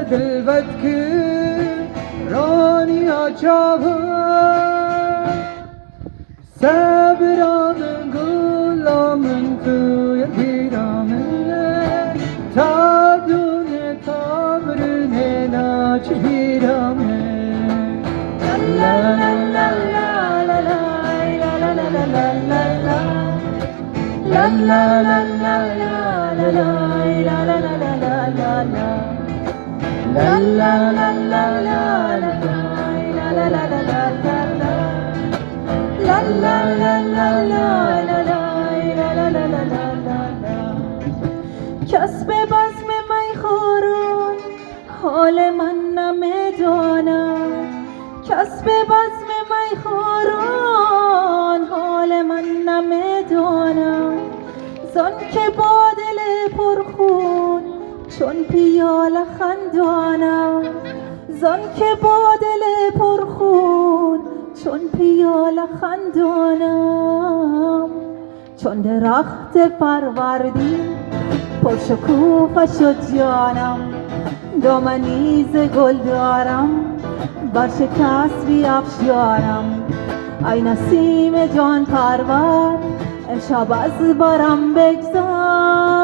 دلبت که رانی آجابه صبرامن گلامن توی پیرامن تا دونه تامرونه ناچ پیرامن لا لا لا لا لا لا لا لا لا لا لا لا لا لا لا لا لا لا کس به بزم میخوران حال من نمیداند کس به بزم میخوران حال من نمیداند زان که با دل پرخون چون پیاله خندانم زان که با دل پرخون چون پیاله خندانم چون درخت فروردین پرشکوفه شد جانم دامنی ز گل دارم بر شکست بیفشانم ای نسیم جان پرور امشب از برم بگذار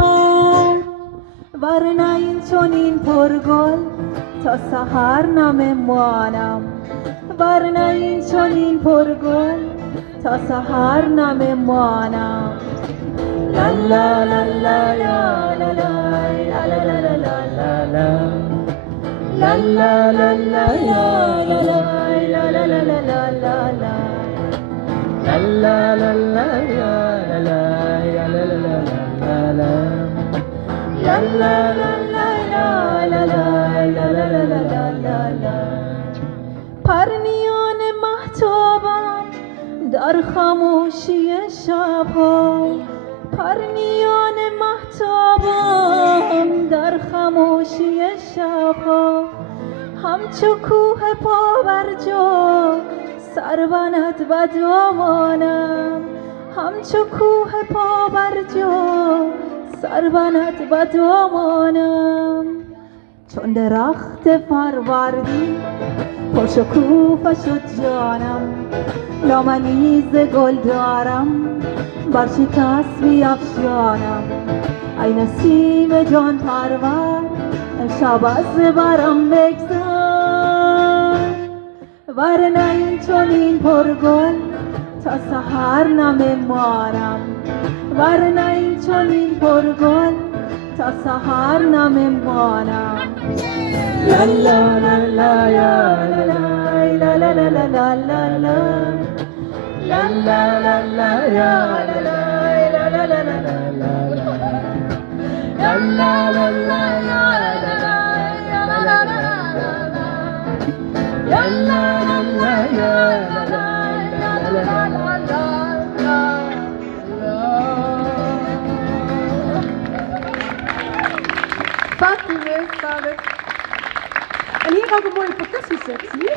ورنه این چنین پرگل تا سحر نمیمانم ورنه این چنین پرگل تا سحر نمیمانم لا لا لا لا لا لا لا لا لا لا لا لا لا يا لا لا لا لا لا لا لا لا لا لا يا لا يا لا لا لا لا لا پرنیان مهتابم در خاموشی شبها پرنیان مهتابم در خاموشی شبها همچو کوه پابرجا سربند و دامانم همچو کوه پابرجا سربند و دامانم چون درخت فروردین پرشکوفه شد جانم دامنی ز گل دارم بر شکست بیفشانم ای نسیم جان پرور امشب از برم بگذار ورنه این چنین پرگل تا سحر نمیمانم ورنه این چنین پرگل تا سحر نمیمانم لا لا لا لا يا لا لا لا لا لا لا لا لا لا لا يا لا لا لا لا لا لا لا يا لا لا لا يا Tack, Ines. En hier ook een mooie percussiesectie.